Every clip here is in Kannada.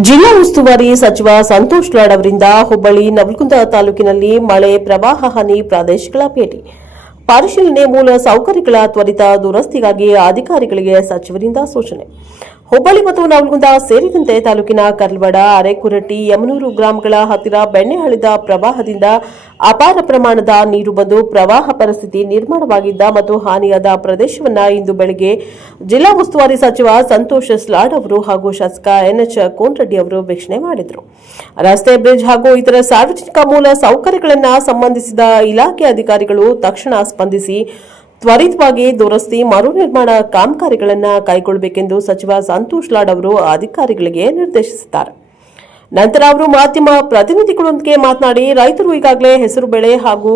ಜಿಲ್ಲಾ ಉಸ್ತುವಾರಿ ಸಚಿವ ಸಂತೋಷ್ ಲಾಡ್ ಅವರಿಂದ ಹುಬ್ಬಳ್ಳಿ ನವಲಗುಂದ ತಾಲೂಕಿನಲ್ಲಿ ಮಳೆ ಪ್ರವಾಹ ಹಾನಿ ಪ್ರದೇಶಗಳ ಭೇಟಿ. ಪರಿಶೀಲನೆ ಮೂಲ ಸೌಕರ್ಯಗಳ ತ್ವರಿತ ದುರಸ್ತಿಗಾಗಿ ಅಧಿಕಾರಿಗಳಿಗೆ ಸಚಿವರಿಂದ ಸೂಚನೆ. ಹುಬ್ಬಳ್ಳಿ ಮತ್ತು ನವಲಗುಂದ ಸೇರಿದಂತೆ ತಾಲೂಕಿನ ಕರ್ಲವಾಡ, ಅರೆಕುರಟ್ಟಿ, ಯಮನೂರು ಗ್ರಾಮಗಳ ಹತ್ತಿರ ಬೆಣ್ಣೆಹಳ್ಳಿದ ಪ್ರವಾಹದಿಂದ ಅಪಾರ ಪ್ರಮಾಣದ ನೀರು ಬಂದು ಪ್ರವಾಹ ಪರಿಸ್ಥಿತಿ ನಿರ್ಮಾಣವಾಗಿದ್ದ ಮತ್ತು ಹಾನಿಯಾದ ಪ್ರದೇಶವನ್ನ ಇಂದು ಬೆಳಗ್ಗೆ ಜಿಲ್ಲಾ ಉಸ್ತುವಾರಿ ಸಚಿವ ಸಂತೋಷ್ ಸ್ಲಾಡ್ ಅವರು ಹಾಗೂ ಶಾಸಕ ಎನ್ಎಚ್ ಕೋನರೆಡ್ಡಿ ಅವರು ವೀಕ್ಷಣೆ ಮಾಡಿದರು. ರಸ್ತೆ, ಬ್ರಿಡ್ಜ್ ಹಾಗೂ ಇತರ ಸಾರ್ವಜನಿಕ ಮೂಲ ಸೌಕರ್ಯಗಳನ್ನು ಸಂಬಂಧಿಸಿದ ಇಲಾಖೆ ಅಧಿಕಾರಿಗಳು ತಕ್ಷಣ ಸ್ಪಂದಿಸಿ ತ್ವರಿತವಾಗಿ ದುರಸ್ತಿ ಮರು ನಿರ್ಮಾಣ ಕಾಮಗಾರಿಗಳನ್ನು ಕೈಗೊಳ್ಳಬೇಕೆಂದು ಸಚಿವ ಸಂತೋಷ್ ಲಾಡ್ ಅವರು ಅಧಿಕಾರಿಗಳಿಗೆ ನಿರ್ದೇಶಿಸಿದ್ದಾರೆ. ನಂತರ ಅವರು ಮಾಧ್ಯಮ ಪ್ರತಿನಿಧಿಗಳೊಂದಿಗೆ ಮಾತನಾಡಿ, ರೈತರು ಈಗಾಗಲೇ ಹೆಸರು ಬೆಳೆ ಹಾಗೂ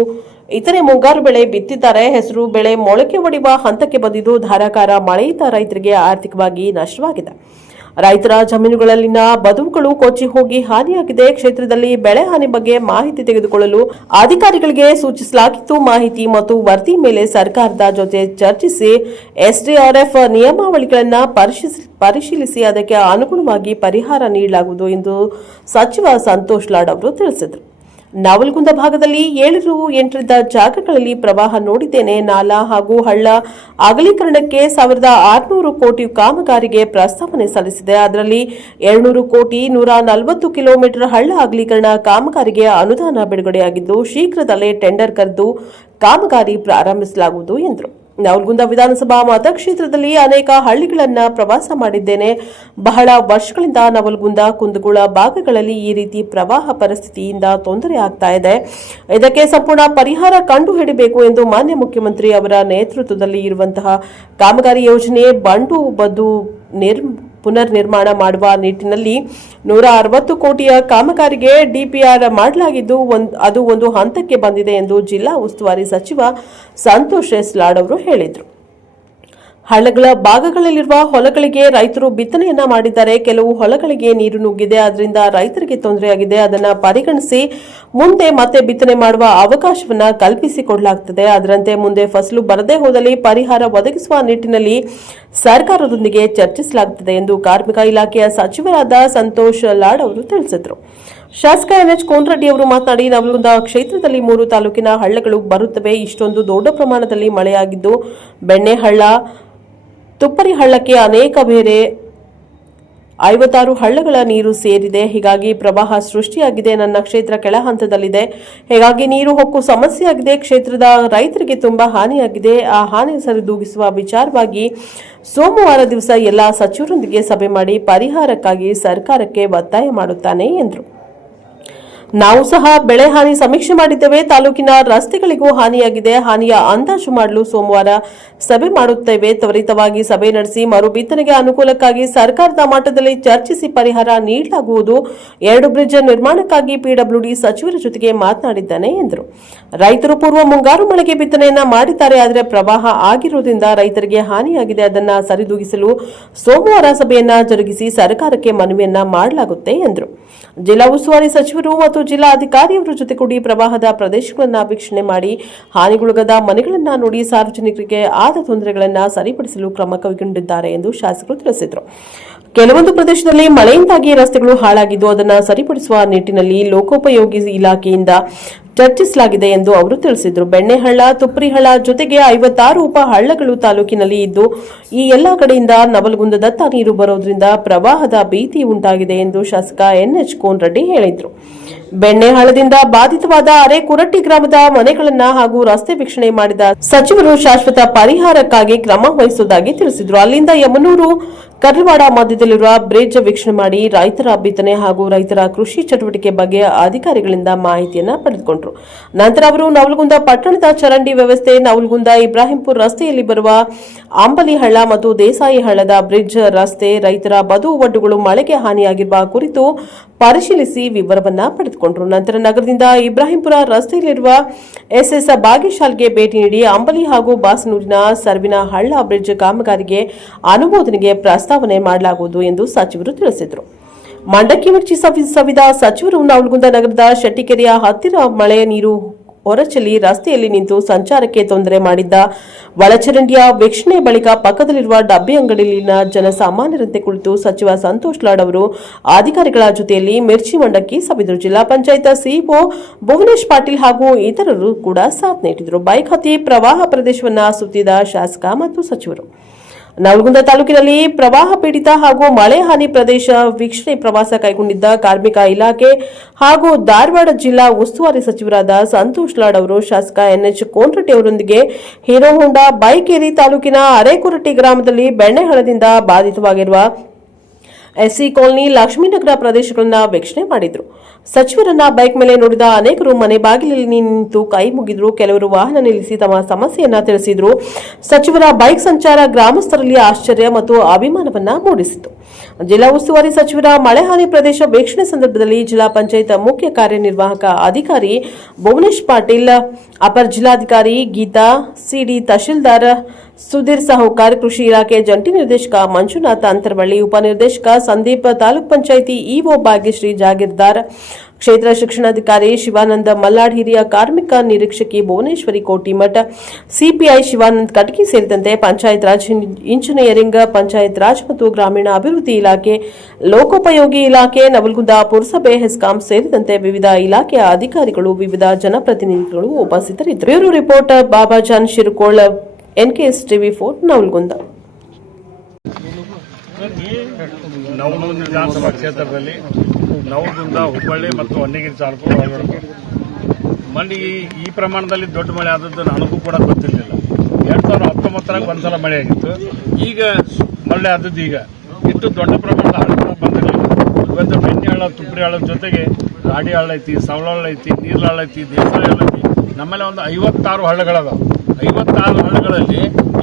ಇತರೆ ಮುಂಗಾರು ಬೆಳೆ ಬಿತ್ತಿದ್ದಾರೆ. ಹೆಸರು ಬೆಳೆ ಮೊಳಕೆ ಒಡೆಯುವ ಹಂತಕ್ಕೆ ಬಂದಿದ್ದು, ಧಾರಾಕಾರ ಮಳೆಯಿಂದ ರೈತರಿಗೆ ಆರ್ಥಿಕವಾಗಿ ನಷ್ಟವಾಗಿದೆ. ರೈತರ ಜಮೀನುಗಳಲ್ಲಿನ ಬದುಕುಗಳು ಕೊಚ್ಚಿ ಹೋಗಿ ಹಾನಿಯಾಗಿದೆ. ಕ್ಷೇತ್ರದಲ್ಲಿ ಬೆಳೆ ಹಾನಿ ಬಗ್ಗೆ ಮಾಹಿತಿ ತೆಗೆದುಕೊಳ್ಳಲು ಅಧಿಕಾರಿಗಳಿಗೆ ಸೂಚಿಸಲಾಗಿತ್ತು. ಮಾಹಿತಿ ಮತ್ತು ವರದಿ ಮೇಲೆ ಸರ್ಕಾರದ ಜೊತೆ ಚರ್ಚಿಸಿ ಎಸ್ಡಿಆರ್ಎಫ್ ನಿಯಮಾವಳಿಗಳನ್ನು ಪರಿಶೀಲಿಸಿ ಅದಕ್ಕೆ ಅನುಗುಣವಾಗಿ ಪರಿಹಾರ ನೀಡಲಾಗುವುದು ಎಂದು ಸಚಿವ ಸಂತೋಷ್ ಲಾಡ್ ಅವರು ತಿಳಿಸಿದರು. ನವಲಗುಂದ ಭಾಗದಲ್ಲಿ ಏಳರು ಎಂಟರಿದ್ದ ಜಾಗಗಳಲ್ಲಿ ಪ್ರವಾಹ ನೋಡಿದ್ದೇನೆ. ನಾಲಾ ಹಾಗೂ ಹಳ್ಳ ಅಗಲೀಕರಣಕ್ಕೆ ಸಾವಿರದ ಆರುನೂರು ಕೋಟಿ ಕಾಮಗಾರಿಗೆ ಪ್ರಸ್ತಾವನೆ ಸಲ್ಲಿಸಿದೆ. ಅದರಲ್ಲಿ ಏಳ್ನೂರು ಕೋಟಿ ನೂರ ನಲವತ್ತು ಕಿಲೋಮೀಟರ್ ಹಳ್ಳ ಅಗಲೀಕರಣ ಕಾಮಗಾರಿಗೆ ಅನುದಾನ ಬಿಡುಗಡೆಯಾಗಿದ್ದು, ಶೀಘ್ರದಲ್ಲೇ ಟೆಂಡರ್ ಕರೆದು ಕಾಮಗಾರಿ ಪ್ರಾರಂಭಿಸಲಾಗುವುದು ಎಂದರು. ನವಲಗುಂದ ವಿಧಾನಸಭಾ ಮತಕ್ಷೇತ್ರದಲ್ಲಿ ಅನೇಕ ಹಳ್ಳಿಗಳನ್ನು ಪ್ರವಾಸ ಮಾಡಿದ್ದೇನೆ. ಬಹಳ ವರ್ಷಗಳಿಂದ ನವಲ್ಗುಂದ, ಕುಂದಗೋಳ ಭಾಗಗಳಲ್ಲಿ ಈ ರೀತಿ ಪ್ರವಾಹ ಪರಿಸ್ಥಿತಿಯಿಂದ ತೊಂದರೆ ಆಗ್ತಾ ಇದೆ. ಇದಕ್ಕೆ ಸಂಪೂರ್ಣ ಪರಿಹಾರ ಕಂಡುಹಿಡಿಬೇಕು ಎಂದು ಮಾನ್ಯ ಮುಖ್ಯಮಂತ್ರಿ ಅವರ ನೇತೃತ್ವದಲ್ಲಿ ಇರುವಂತಹ ಕಾಮಗಾರಿ ಯೋಜನೆ ಬಂಡು ಬದು ನಿರ್ ಪುನರ್ ನಿರ್ಮಾಣ ಮಾಡುವ ನಿಟ್ಟಿನಲ್ಲಿ ನೂರ ಅರವತ್ತು ಕೋಟಿಯ ಕಾಮಗಾರಿಗೆ ಡಿಪಿಆರ್ ಮಾಡಲಾಗಿದ್ದು ಅದು ಒಂದು ಹಂತಕ್ಕೆ ಬಂದಿದೆ ಎಂದು ಜಿಲ್ಲಾ ಉಸ್ತುವಾರಿ ಸಚಿವ ಸಂತೋಷ್ ಎಸ್ ಲಾಡ್ ಅವರು ಹೇಳಿದರು. ಹಳ್ಳಗಳ ಭಾಗಗಳಲ್ಲಿರುವ ಹೊಲಗಳಿಗೆ ರೈತರು ಬಿತ್ತನೆಯನ್ನ ಮಾಡಿದ್ದಾರೆ. ಕೆಲವು ಹೊಲಗಳಿಗೆ ನೀರು ನುಗ್ಗಿದೆ. ಅದರಿಂದ ರೈತರಿಗೆ ತೊಂದರೆಯಾಗಿದೆ. ಅದನ್ನ ಪರಿಗಣಿಸಿ ಮುಂದೆ ಮತ್ತೆ ಬಿತ್ತನೆ ಮಾಡುವ ಅವಕಾಶವನ್ನ ಕಲ್ಪಿಸಿಕೊಡಲಾಗುತ್ತದೆ ಅದರಂತೆ ಮುಂದೆ ಫಸಲು ಬರದೇ ಹೋದಲ್ಲಿ ಪರಿಹಾರ ಒದಗಿಸುವ ನಿಟ್ಟಿನಲ್ಲಿ ಸರ್ಕಾರದೊಂದಿಗೆ ಚರ್ಚಿಸಲಾಗುತ್ತದೆ ಎಂದು ಕಾರ್ಮಿಕ ಇಲಾಖೆಯ ಸಚಿವರಾದ ಸಂತೋಷ್ ಲಾಡ್ ಅವರು ತಿಳಿಸಿದರು. ಶಾಸಕ ಎನ್ಎಚ್ ಕೋನರೆಡ್ಡಿ ಅವರು ಮಾತನಾಡಿ ನವಲಗುಂದ ಕ್ಷೇತ್ರದಲ್ಲಿ ಮೂರು ತಾಲೂಕಿನ ಹಳ್ಳಗಳು ಬರುತ್ತವೆ. ಇಷ್ಟೊಂದು ದೊಡ್ಡ ಪ್ರಮಾಣದಲ್ಲಿ ಮಳೆಯಾಗಿದ್ದು, ಬೆಣ್ಣೆಹಳ್ಳ ತುಪ್ಪರಿ ಹಳ್ಳಕ್ಕೆ ಅನೇಕ ಬೇರೆ ಐವತ್ತಾರು ಹಳ್ಳಗಳ ನೀರು ಸೇರಿದೆ. ಹೀಗಾಗಿ ಪ್ರವಾಹ ಸೃಷ್ಟಿಯಾಗಿದೆ. ನನ್ನ ಕ್ಷೇತ್ರ ಕೆಳ ಹಂತದಲ್ಲಿದೆ. ಹೀಗಾಗಿ ನೀರು ಹೊಕ್ಕು ಸಮಸ್ಯೆಯಾಗಿದೆ. ಕ್ಷೇತ್ರದ ರೈತರಿಗೆ ತುಂಬಾ ಹಾನಿಯಾಗಿದೆ. ಆ ಹಾನಿ ಸರಿದೂಗಿಸುವ ವಿಚಾರವಾಗಿ ಸೋಮವಾರ ದಿವಸ ಎಲ್ಲ ಸಚಿವರೊಂದಿಗೆ ಸಭೆ ಮಾಡಿ ಪರಿಹಾರಕ್ಕಾಗಿ ಸರ್ಕಾರಕ್ಕೆ ಒತ್ತಾಯ ಮಾಡುತ್ತಾನೆ ಎಂದರು. ನಾವು ಸಹ ಬೆಳೆ ಹಾನಿ ಸಮೀಕ್ಷೆ ಮಾಡಿದ್ದೇವೆ. ತಾಲೂಕಿನ ರಸ್ತೆಗಳಿಗೂ ಹಾನಿಯಾಗಿದೆ. ಹಾನಿಯ ಅಂದಾಜು ಮಾಡಲು ಸೋಮವಾರ ಸಭೆ ಮಾಡುತ್ತೇವೆ. ತ್ವರಿತವಾಗಿ ಸಭೆ ನಡೆಸಿ ಮರು ಬಿತ್ತನೆಗೆ ಅನುಕೂಲಕ್ಕಾಗಿ ಸರ್ಕಾರದ ಮಟ್ಟದಲ್ಲಿ ಚರ್ಚಿಸಿ ಪರಿಹಾರ ನೀಡಲಾಗುವುದು. ಎರಡು ಬ್ರಿಡ್ಜ್ ನಿರ್ಮಾಣಕ್ಕಾಗಿ ಪಿಡಬ್ಲ್ಯೂಡಿ ಸಚಿವರ ಜೊತೆಗೆ ಮಾತನಾಡಿದ್ದಾನೆ ಎಂದರು. ರೈತರು ಪೂರ್ವ ಮುಂಗಾರು ಮಳೆಗೆ ಬಿತ್ತನೆಯನ್ನ ಮಾಡಿದ್ದಾರೆ. ಆದರೆ ಪ್ರವಾಹ ಆಗಿರುವುದರಿಂದ ರೈತರಿಗೆ ಹಾನಿಯಾಗಿದೆ. ಅದನ್ನ ಸರಿದೂಗಿಸಲು ಸೋಮವಾರ ಸಭೆಯನ್ನ ಜರುಗಿಸಿ ಸರ್ಕಾರಕ್ಕೆ ಮನವಿಯನ್ನ ಮಾಡಲಾಗುತ್ತೆ ಎಂದರು. ಜಿಲ್ಲಾ ಉಸ್ತುವಾರಿ ಸಚಿವರು ಮತ್ತು ಜಿಲ್ಲಾ ಅಧಿಕಾರಿಯವರ ಜೊತೆಗೂಡಿ ಪ್ರವಾಹದ ಪ್ರದೇಶಗಳನ್ನು ವೀಕ್ಷಣೆ ಮಾಡಿ ಹಾನಿಗೊಳಗಾದ ಮನೆಗಳನ್ನು ನೋಡಿ ಸಾರ್ವಜನಿಕರಿಗೆ ಆದ ತೊಂದರೆಗಳನ್ನು ಸರಿಪಡಿಸಲು ಕ್ರಮ ಕೈಗೊಂಡಿದ್ದಾರೆ ಎಂದು ಶಾಸಕರು ತಿಳಿಸಿದರು. ಕೆಲವೊಂದು ಪ್ರದೇಶದಲ್ಲಿ ಮಳೆಯಿಂದಾಗಿ ರಸ್ತೆಗಳು ಹಾಳಾಗಿದ್ದು ಅದನ್ನು ಸರಿಪಡಿಸುವ ನಿಟ್ಟಿನಲ್ಲಿ ಲೋಕೋಪಯೋಗಿ ಇಲಾಖೆಯಿಂದ ಚರ್ಚಿಸಲಾಗಿದೆ ಎಂದು ಅವರು ತಿಳಿಸಿದರು. ಬೆಣ್ಣೆಹಳ್ಳ ತುಪ್ಪರಿಹಳ್ಳ ಜೊತೆಗೆ ಐವತ್ತಾರು ಉಪ ಹಳ್ಳಗಳು ತಾಲೂಕಿನಲ್ಲಿ ಇದ್ದು, ಈ ಎಲ್ಲಾ ಕಡೆಯಿಂದ ನವಲಗುಂದದತ್ತ ನೀರು ಬರೋದ್ರಿಂದ ಪ್ರವಾಹದ ಭೀತಿ ಉಂಟಾಗಿದೆ ಎಂದು ಶಾಸಕ ಎನ್ಎಚ್ ಕೋನರೆಡ್ಡಿ ಹೇಳಿದರು. ಬೆಣ್ಣೆಹಳ್ಳದಿಂದ ಬಾಧಿತವಾದ ಅರೆ ಕುರಟ್ಟಿ ಗ್ರಾಮದ ಮನೆಗಳನ್ನ ಹಾಗೂ ರಸ್ತೆ ವೀಕ್ಷಣೆ ಮಾಡಿದ ಸಚಿವರು ಶಾಶ್ವತ ಪರಿಹಾರಕ್ಕಾಗಿ ಕ್ರಮ ವಹಿಸುವುದಾಗಿ ತಿಳಿಸಿದರು. ಅಲ್ಲಿಂದ ಯಮನೂರು ಕರ್ಲವಾಡ ಮಧ್ಯದಲ್ಲಿರುವ ಬ್ರಿಡ್ಜ್ ವೀಕ್ಷಣೆ ಮಾಡಿ ರೈತರ ಬಿತ್ತನೆ ಹಾಗೂ ರೈತರ ಕೃಷಿ ಚಟುವಟಿಕೆ ಬಗ್ಗೆ ಅಧಿಕಾರಿಗಳಿಂದ ಮಾಹಿತಿಯನ್ನ ಪಡೆದುಕೊಂಡರು. ನಂತರ ಅವರು ನವಲಗುಂದ ಪಟ್ಟಣದ ಚರಂಡಿ ವ್ಯವಸ್ಥೆ, ನವಲಗುಂದ ಇಬ್ರಾಹಿಂಪುರ ರಸ್ತೆಯಲ್ಲಿ ಬರುವ ಅಂಬಲಿಹಳ್ಳ ಮತ್ತು ದೇಸಾಯಿ ಹಳ್ಳದ ಬ್ರಿಡ್ಜ್ ರಸ್ತೆ ರೈತರ ಬದು ಒಡ್ಡುಗಳು ಮಳೆಗೆ ಹಾನಿಯಾಗಿರುವ ಕುರಿತು ಪರಿಶೀಲಿಸಿ ವಿವರವನ್ನ ಪಡೆದುಕೊಂಡರು. ನಂತರ ನಗರದಿಂದ ಇಬ್ರಾಹಿಂಪುರ ರಸ್ತೆಯಲ್ಲಿರುವ ಎಸ್ಎಸ್ ಬಾಗೇಶಾಲ್ಗೆ ಭೇಟಿ ನೀಡಿ ಅಂಬಲಿ ಹಾಗೂ ಬಾಸನೂರಿನ ಸರ್ವಿನ ಹಳ್ಳ ಬ್ರಿಡ್ಜ್ ಕಾಮಗಾರಿಗೆ ಅನುಮೋದನೆಗೆ ಪ್ರಸ್ತಾವನೆ ಮಾಡಲಾಗುವುದು ಎಂದು ಸಚಿವರು ತಿಳಿಸಿದರು. ಮಂಡಕ್ಕಿ ಮಿರ್ಚಿ ಸವಿ, ಸವಿದ ಸಚಿವರು ನವಲಗುಂದ ನಗರದ ಶೆಟ್ಟಿಕೆರೆಯ ಹತ್ತಿರ ಮಳೆಯ ನೀರು ಹೊರಚಲಿ ರಸ್ತೆಯಲ್ಲಿ ನಿಂತು ಸಂಚಾರಕ್ಕೆ ತೊಂದರೆ ಮಾಡಿದ್ದ ಒಳಚರಂಡಿಯ ವೀಕ್ಷಣೆ ಬಳಿಕ ಪಕ್ಕದಲ್ಲಿರುವ ಡಬ್ಬಿ ಅಂಗಡಿಯಲ್ಲಿನ ಜನಸಾಮಾನ್ಯರಂತೆ ಕುಳಿತು ಸಚಿವ ಸಂತೋಷ್ ಲಾಡ್ ಅವರು ಅಧಿಕಾರಿಗಳ ಜೊತೆಯಲ್ಲಿ ಮಿರ್ಚಿ ಮಂಡಕ್ಕಿ, ಸವಿದರು ಜಿಲ್ಲಾ ಪಂಚಾಯತ್ ಸಿಇಒ ಭುವನೇಶ್ ಪಾಟೀಲ್ ಹಾಗೂ ಇತರರು ಕೂಡ ಸಾಥ್ ನೀಡಿದರು. ಬೈಕ್ ಹತ್ತಿ ಪ್ರವಾಹ ಪ್ರದೇಶವನ್ನು ಸುತ್ತಿದ ಶಾಸಕ ಮತ್ತು ಸಚಿವರು. ನವಲಗುಂದ ತಾಲೂಕಿನಲ್ಲಿ ಪ್ರವಾಹ ಪೀಡಿತ ಹಾಗೂ ಮಳೆ ಹಾನಿ ಪ್ರದೇಶ ವೀಕ್ಷಣೆ ಪ್ರವಾಸ ಕೈಗೊಂಡಿದ್ದ ಕಾರ್ಮಿಕ ಇಲಾಖೆ ಹಾಗೂ ಧಾರವಾಡ ಜಿಲ್ಲಾ ಉಸ್ತುವಾರಿ ಸಚಿವರಾದ ಸಂತೋಷ್ ಲಾಡ್ ಅವರು ಶಾಸಕ ಎನ್ಎಚ್ ಕೋನರೆಡ್ಡಿ ಅವರೊಂದಿಗೆ ಹೀರೋ ಹೋಂಡಾ ಬೈಕೇರಿ ತಾಲೂಕಿನ ಅರೇಕುರಟ್ಟಿ ಗ್ರಾಮದಲ್ಲಿ ಬೆಣ್ಣೆಹಳದಿಂದ ಬಾಧಿತವಾಗಿರುವ ಎಸ್ಸಿ ಕಾಲೋನಿ ಲಕ್ಷ್ಮೀನಗರ ಪ್ರದೇಶಗಳನ್ನ ವೀಕ್ಷಣೆ ಮಾಡಿದ್ರು. ಸಚಿವರನ್ನ ಬೈಕ್ ಮೇಲೆ ನೋಡಿದ ಅನೇಕರು ಮನೆ ಬಾಗಿಲಲ್ಲಿ ನಿಂತು ಕೈ ಮುಗಿದ್ರು. ಕೆಲವರು ವಾಹನ ನಿಲ್ಲಿಸಿ ತಮ್ಮ ಸಮಸ್ಯೆಯನ್ನ ತಿಳಿಸಿದ್ರು. ಸಚಿವರ ಬೈಕ್ ಸಂಚಾರ ಗ್ರಾಮಸ್ಥರಲ್ಲಿ ಆಶ್ಚರ್ಯ ಮತ್ತು ಅಭಿಮಾನವನ್ನ ಮೂಡಿಸಿತು ಜಿಲ್ಲಾ ಉಸ್ತುವಾರಿ ಸಚಿವರ ಮಳೆಹಾನಿ ಪ್ರದೇಶ ವೀಕ್ಷಣೆ ಸಂದರ್ಭದಲ್ಲಿ ಜಿಲ್ಲಾ ಪಂಚಾಯತ್ ಮುಖ್ಯ ಕಾರ್ಯನಿರ್ವಾಹಕ ಅಧಿಕಾರಿ ಭುವನೇಶ್ ಪಾಟೀಲ್, ಅಪರ ಜಿಲ್ಲಾಧಿಕಾರಿ ಗೀತಾ, ಸಿಡಿ ತಹಶೀಲ್ದಾರ್ ಸುಧೀರ್ ಸಾಹುಕಾರ್ ಕೃಷಿ ಇಲಾಖೆ ಜಂಟಿ ನಿರ್ದೇಶಕ ಮಂಜುನಾಥ್ ಉಪ ಉಪನಿರ್ದೇಶಕ ಸಂದೀಪ್ ತಾಲೂಕ್ ಪಂಚಾಯಿತಿ ಇಒ ಭಾಗ್ಯಶ್ರೀ ಜಾಗೀರ್ದಾರ್, ಕ್ಷೇತ್ರ ಶಿಕ್ಷಣಾಧಿಕಾರಿ ಶಿವಾನಂದ ಮಲ್ಲಾಡ್, ಹಿರಿಯ ಕಾರ್ಮಿಕ ನಿರೀಕ್ಷಕಿ ಭುವನೇಶ್ವರಿ ಕೋಟಿಮಠ ಸಿಪಿಐ ಶಿವಾನಂದ್ ಕಟಕಿ ಸೇರಿದಂತೆ ಪಂಚಾಯತ್ ರಾಜ್ ಇಂಜಿನಿಯರಿಂಗ್, ಪಂಚಾಯತ್ ರಾಜ್ ಮತ್ತು ಗ್ರಾಮೀಣ ಅಭಿವೃದ್ಧಿ ಇಲಾಖೆ, ಲೋಕೋಪಯೋಗಿ ಇಲಾಖೆ, ನವಲ್ಗುಂದ ಪುರಸಭೆ, ಹೆಸ್ಕಾಂ ಸೇರಿದಂತೆ ವಿವಿಧ ಇಲಾಖೆಯ ಅಧಿಕಾರಿಗಳು, ವಿವಿಧ ಜನಪ್ರತಿನಿಧಿಗಳು ಉಪಸ್ಥಿತರಿದ್ದರು. Bureau report Babajan Shirukol NKS TV four Navalgund. Navalgund ವಿಧಾನಸಭಾ ಕ್ಷೇತ್ರದಲ್ಲಿ ನವಲಗುಂದ, ಹುಬ್ಬಳ್ಳಿ ಮತ್ತು ಹೊನ್ನಗಿರಿ ತಾಲೂಕು ಮೊನ್ನೆ ಈ- ಪ್ರಮಾಣದಲ್ಲಿ ದೊಡ್ಡ ಮಳೆ ಆದದ್ದು ನನಗೂ ಕೂಡ ಗೊತ್ತಿರಲಿಲ್ಲ. ಎರಡು ಸಾವಿರದ ಹತ್ತೊಂಬತ್ತರಾಗ ಒಂದ್ಸಲ ಮಳೆ ಆಗಿತ್ತು. ಈಗ ಮಳೆ ಆದದ್ದು ಈಗ. ಇಷ್ಟು ದೊಡ್ಡ ಪ್ರಮಾಣದ ಹಳ್ಳ ಬಂದಿರಲಿಲ್ಲ. ಇವತ್ತು ಬೆಣ್ಣೆ ಹಳ್ಳ ತುಪ್ಪರಿ ಹಳ್ಳದ ಜೊತೆಗೆ ರಾಡಿ ಹಳ್ಳ ಐತಿ ಸವಳ ಹಳ್ಳ ಐತಿ ನೀರ್ಲ ಹಳ್ಳ ಐತಿ, ದೇಸಾಯಿ ಹಳ್ಳ ಐತಿ. ನಮ್ಮಲ್ಲಿ ಒಂದು ಐವತ್ತಾರು ಹಳ್ಳಗಳದಾವ. ಐವತ್ತಾರು ಹಳ್ಳಗಳಲ್ಲಿ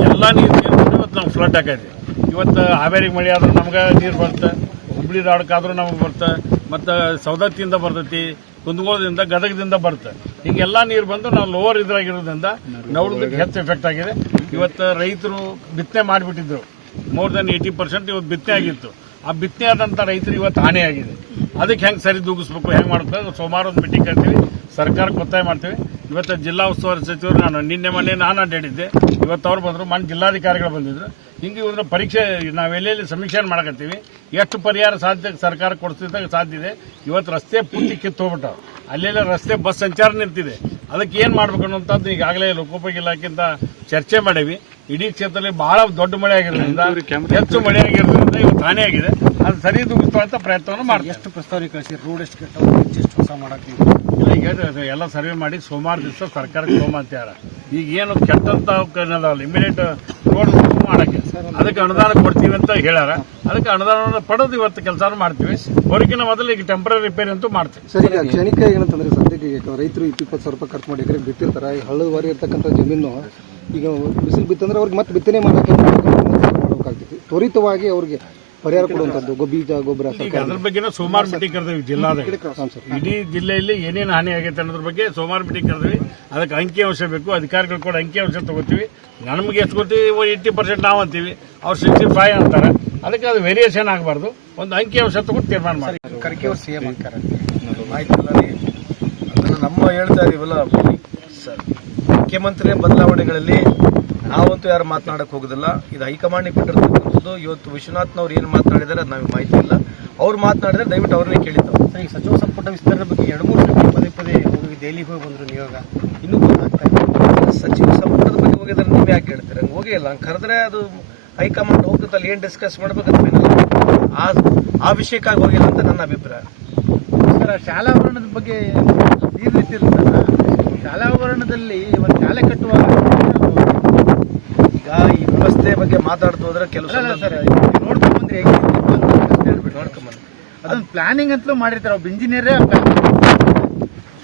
ಎಲ್ಲ ನೀರು ಸೇರ್ಕೊಂಡು ಇವತ್ತು ನಾವು ಫ್ಲಡ್ ಆಕೈತಿ ಇವತ್ತು ಹಾವೇರಿಗೆ ಮಳೆ ಆದರೂ ನಮ್ಗೆ ನೀರು ಬರುತ್ತೆ, ಹುಬ್ಳಿ ದಾಡಕ್ಕಾದರೂ ನಮಗೆ ಬರುತ್ತೆ, ಮತ್ತು ಸೌದತ್ತಿಯಿಂದ ಬರ್ತೈತಿ, ಕುಂದಗೋಳದಿಂದ ಗದಗದಿಂದ ಬರುತ್ತೆ. ಹಿಂಗೆಲ್ಲ ನೀರು ಬಂದು ನಾವು ಲೋವರ್ ಇದ್ರಾಗಿರೋದ್ರಿಂದ ನೋಡೋದಕ್ಕೆ ಹೆಚ್ಚು ಎಫೆಕ್ಟ್ ಆಗಿದೆ. ಇವತ್ತು ರೈತರು ಬಿತ್ತನೆ ಮಾಡಿಬಿಟ್ಟಿದ್ರು. ಮೋರ್ ದೆನ್ ಏಯ್ಟಿ ಪರ್ಸೆಂಟ್ ಇವತ್ತು ಬಿತ್ತನೆ ಆಗಿತ್ತು. ಆ ಬಿತ್ತನೆ ಆದಂಥ ರೈತರು ಇವತ್ತು ಹಾನಿ ಆಗಿದೆ. ಅದಕ್ಕೆ ಹೆಂಗೆ ಸರಿ ದೂಗಿಸ್ಬೇಕು ಹೆಂಗೆ ಮಾಡ್ತಾರೆ ಸೋಮವಾರ ಒಂದು ಮೀಟಿಂಗ್ ಕರಿತೀವಿ ಸರ್ಕಾರಕ್ಕೆ ಒತ್ತಾಯ ಮಾಡ್ತೀವಿ. ಇವತ್ತು ಜಿಲ್ಲಾ ಉಸ್ತುವಾರಿ ಸಚಿವರು ನಾನು ನಿನ್ನೆ ಮೊನ್ನೆ ನಾನು ಅಡ್ಡಾಡಿದ್ದೆ ಇವತ್ತು ಅವ್ರು ಬಂದರು ಮನೆ ಜಿಲ್ಲಾಧಿಕಾರಿಗಳು ಬಂದಿದ್ರು. ಹಿಂಗೆ ಇವ್ರ ಪರೀಕ್ಷೆ ನಾವು ಎಲ್ಲೆಲ್ಲಿ ಸಮೀಕ್ಷೆ ಮಾಡಕತ್ತೀವಿ? ಎಷ್ಟು ಪರಿಹಾರ ಸಾಧ್ಯ ಸರ್ಕಾರ ಕೊಡಿಸಿದಾಗ ಸಾಧ್ಯ ಇದೆ. ಇವತ್ತು ರಸ್ತೆ ಪೂರ್ತಿ ಕಿತ್ತು ಹೋಗ್ಬಿಟ್ಟಾವ. ಅಲ್ಲೆಲ್ಲ ರಸ್ತೆ ಬಸ್ ಸಂಚಾರ ನಿಂತಿದೆ. ಅದಕ್ಕೆ ಏನು ಮಾಡ್ಬೇಕು ಅನ್ನೋಂಥದ್ದು ಈಗಾಗಲೇ ಲೋಕೋಪಯೋಗಿ ಇಲಾಖೆಯಿಂದ ಚರ್ಚೆ ಮಾಡೀವಿ. ಇಡೀ ಕ್ಷೇತ್ರದಲ್ಲಿ ಬಹಳ ದೊಡ್ಡ ಮಳೆ ಆಗಿರೋದ್ರಿಂದ ಹೆಚ್ಚು ಮಳೆ ಆಗಿರೋದ್ರಿಂದ ಇವತ್ತು ಹಾನಿ ಆಗಿದೆ. ಅದು ಸರಿ ಅಂತ ಪ್ರಯತ್ನವನ್ನು ಮಾಡಿ ಎಷ್ಟು ಪ್ರಸ್ತಾವನೆ ಕಳಿಸಿ ರೋಡ್ ಎಷ್ಟು ಕೆಟ್ಟ ಎಷ್ಟು ಹೊಸ ಮಾಡಕ್ಕೆ? ಈಗ ಎಲ್ಲ ಸರ್ವೆ ಮಾಡಿ ಸೋಮವಾರ ದಿವಸ ಸರ್ಕಾರಕ್ಕೆ ತೊಗೊಂಬಂತ್ಯಾರ ಈಗ ಏನು ಕೆಟ್ಟಂತ ಇಮಿಡಿಯೇಟ್ ರೋಡ್ ಮಾಡಕ್ಕೆ. ಅದಕ್ಕೆ ಅನುದಾನ ಕೊಡ್ತೀವಿ ಅಂತ ಹೇಳ್ಯಾರ. ಅದಕ್ಕೆ ಅನುದಾನವನ್ನು ಪಡೆದು ಇವತ್ತು ಕೆಲಸ ಮಾಡ್ತೀವಿ. ಹೊರಗಿನ ಮೊದಲು ಈಗ ಟೆಂಪರರಿ ರಿಪೇರಿ ಅಂತೂ ಮಾಡ್ತೀವಿ. ಸರ್, ಈಗ ಕ್ಷಣಿಕ ಏನಂತಂದ್ರೆ ಸದ್ಯಕ್ಕೆ ರೈತರು ಇಪ್ಪತ್ತು ಸಾವಿರ ರೂಪಾಯಿ ಖರ್ಚು ಮಾಡಿ ಎಕರೆ ಬಿತ್ತಿರ್ತಾರೆ. ಈ ಹಳ್ಳದ ವಾರಿ ಇರ್ತಕ್ಕಂಥ ಜಮೀನು, ಈಗ ಬಿಸಿಲು ಬಿತ್ತಂದ್ರೆ ಅವ್ರಿಗೆ ಮತ್ತೆ ಬಿತ್ತನೆ ಮಾಡೋಕ್ಕೆ ತ್ವರಿತವಾಗಿ ಅವ್ರಿಗೆ ಪರಿಹಾರ ಕೊಡುವಂಥದ್ದು ಗೊ- ಬೀಜ ಗೊಬ್ಬರ ಈಗ ಅದ್ರ ಬಗ್ಗೆನೂ ಸೋಮವಾರ ಮೀಟಿಂಗ್ ಕರೆದೇವಿ ಜಿಲ್ಲಾ ಇಡೀ ಜಿಲ್ಲೆಯಲ್ಲಿ ಏನೇನು ಹಾನಿ ಆಗೈತೆ ಅನ್ನೋದ್ರ ಬಗ್ಗೆ ಸೋಮವಾರ ಮೀಟಿಂಗ್ ಕರೆದ್ವಿ. ಅದಕ್ಕೆ ಅಂಕಿ ಅಂಶ ಬೇಕು ಅಧಿಕಾರಿಗಳು ಕೂಡ ಅಂಕಿ ಅಂಶ ತಗೋತೀವಿ. ನಮ್ಗೆ ಎಷ್ಟು ಗೊತ್ತೀವಿ ಏಯ್ಟಿ ಪರ್ಸೆಂಟ್ ನಾವು ಅಂತೀವಿ. ಅವ್ರು ಸಿಕ್ಸ್ಟಿ ಫೈವ್ ಅಂತಾರೆ. ಅದಕ್ಕೆ ಅದು ವೇರಿಯೇಷನ್ ಆಗಬಾರ್ದು. ಒಂದು ಅಂಕಿ ಅಂಶ ತಗೊಂಡು ತೀರ್ಮಾನ ಮಾಡಿ. ಕರ್ಕಿ ಅವ್ರು ಸಿಎಂ ಅಂತಾರೆ. ನಮ್ಮ ಹೇಳ್ತಾ ಇದೀವಲ್ಲ ಸರ್ ಮುಖ್ಯಮಂತ್ರಿ ಬದಲಾವಣೆಗಳಲ್ಲಿ ನಾವಂತೂ ಯಾರು ಮಾತನಾಡಕ್ಕೆ ಹೋಗೋದಿಲ್ಲ. ಇದು ಹೈಕಮಾಂಡಿಗೆ ಬಿಟ್ಟಿರ್ತಕ್ಕಂಥದ್ದು. ಇವತ್ತು ವಿಶ್ವನಾಥ್ನವ್ರು ಏನು ಮಾತನಾಡಿದ್ದಾರೆ ಅದು ನಮಗೆ ಮಾಹಿತಿ ಇಲ್ಲ. ಅವ್ರು ಮಾತನಾಡಿದ್ರೆ ದಯವಿಟ್ಟು ಅವ್ರನ್ನೇ ಕೇಳಿದ್ದಾವೆ ಸರ್ ಈಗ ಸಚಿವ ಸಂಪುಟ ವಿಸ್ತರಣೆ ಬಗ್ಗೆ ಎರಡು ಮೂರು ಸತಿ ಪದೇ ಪದೇ ಹೋಗಿ ದೆಹಲಿಗೆ ಹೋಗಿ ಬಂದರು ನಿಯೋಗ. ಇನ್ನೂ ಇಲ್ಲ. ಸಚಿವ ಸಂಪುಟದ ಬಗ್ಗೆ ಹೋಗಿದ್ರೆ ನೀವು ಯಾಕೆ ಹೇಳ್ತೀರ? ಹಂಗೆ ಹೋಗಿಲ್ಲ ಹಂಗೆ ಕರೆದ್ರೆ ಅದು ಹೈಕಮಾಂಡ್ ಅಲ್ಲಿ ಏನು ಡಿಸ್ಕಸ್ ಮಾಡ್ಬೇಕಂತ ಆ ಆ ವಿಷಯಕ್ಕಾಗಿ ಹೋಗಿಲ್ಲ ಅಂತ ನನ್ನ ಅಭಿಪ್ರಾಯ. ಸರ್ ಶಾಲಾವರಣದ ಬಗ್ಗೆ ನೀರು ಶಾಲಾ ಶಾಲಾವರಣದಲ್ಲಿ ಒಂದು ಶಾಲೆ ಕಟ್ಟುವಾಗ ವ್ಯವಸ್ಥೆ ಬಗ್ಗೆ ಮಾತಾಡ್ತು ಅಂದ್ರೆ ಕೆಲಸ ನೋಡ್ಕೊಂಡ್ ಬಂದ್ರೆ ಹೇಗೆ? ಹೇಳ್ಬಿಟ್ಟು ಅದೊಂದು ಪ್ಲಾನಿಂಗ್ ಅಂತಲೂ ಮಾಡಿರ್ತಾರೆ ಒಬ್ಬ ಇಂಜಿನಿಯರ್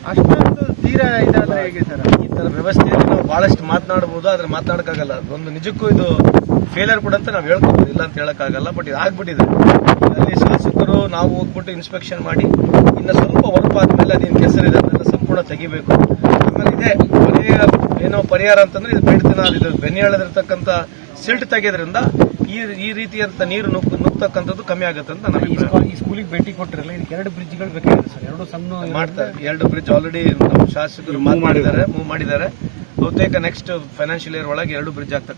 ಅಷ್ಟೊಂದು ತೀರಾ ಇದಾದ್ರೆ ಹೇಗೆ ಸರ್? ಈ ತರ ವ್ಯವಸ್ಥೆಯಲ್ಲಿ ನಾವು ಬಹಳಷ್ಟು ಮಾತನಾಡಬಹುದು ಆದ್ರೆ ಮಾತಾಡಕ್ಕಾಗಲ್ಲ ಒಂದು ನಿಜಕ್ಕೂ ಇದು ಫೇಲಿಯರ್ ಕೂಡ ಅಂತ ನಾವು ಹೇಳ್ಕೋಬಹುದು ಇಲ್ಲ ಅಂತ ಹೇಳಕ್ಕಾಗಲ್ಲ ಬಟ್ ಇದು ಆಗ್ಬಿಟ್ಟಿದೆ. ಅಲ್ಲಿ ಶಾಸಕರು ನಾವು ಹೋಗ್ಬಿಟ್ಟು ಇನ್ಸ್ಪೆಕ್ಷನ್ ಮಾಡಿ ಇನ್ನು ಸ್ವಲ್ಪ ಹೊರಪಾದ್ಮೇಲೆ ಅದೇನು ಕೆಸರಿದೆ ಅದನ್ನ ಸಂಪೂರ್ಣ ತೆಗಿಬೇಕು. ಆಮೇಲೆ ಇದೆ ಕೊನೆಯ ಪರಿಹಾರ ಅಂತಂದ್ರೆ ಇದು ಬೆಡ್ತಿನ ಇದು ಬೆನ್ನಿ ಎಳೆದಿರ್ತಕ್ಕಂಥ ಸಿಲ್ಟ್ ತೆಗೆಯೋದ್ರಿಂದ ಈ ಈ ರೀತಿಯಂತ ನೀರು ನುಗ್ ನುಗ್ತಕ್ಕಂಥದ್ದು ಕಮ್ಮಿ ಆಗುತ್ತೆ ಅಂತ ನಮಗೆ ಈ ಸ್ಕೂಲಿಗೆ ಭೇಟಿ ಕೊಟ್ಟಿರಲ್ಲ ಇದಕ್ಕೆ ಎರಡು ಬ್ರಿಡ್ಜ್ಗಳು ಬೇಕಾಗಿದೆ ಸರ್. ಎರಡು ಸಣ್ಣ ಮಾಡ್ತಾರೆ ಎರಡು ಬ್ರಿಡ್ಜ್ ಆಲ್ರೆಡಿ ನಮ್ಮ ಶಾಸಕರು ಮಾಡಿದ್ದಾರೆ. ಮೂವ್ ಮಾಡಿದ್ದಾರೆ. ಬಹುತೇಕ ನೆಕ್ಸ್ಟ್ ಫೈನಾನ್ಷಿಯಲ್ ಇಯರ್ ಒಳಗೆ ಎರಡು ಬ್ರಿಡ್ಜ್ ಆಗ್ತಕ್ಕಂಥ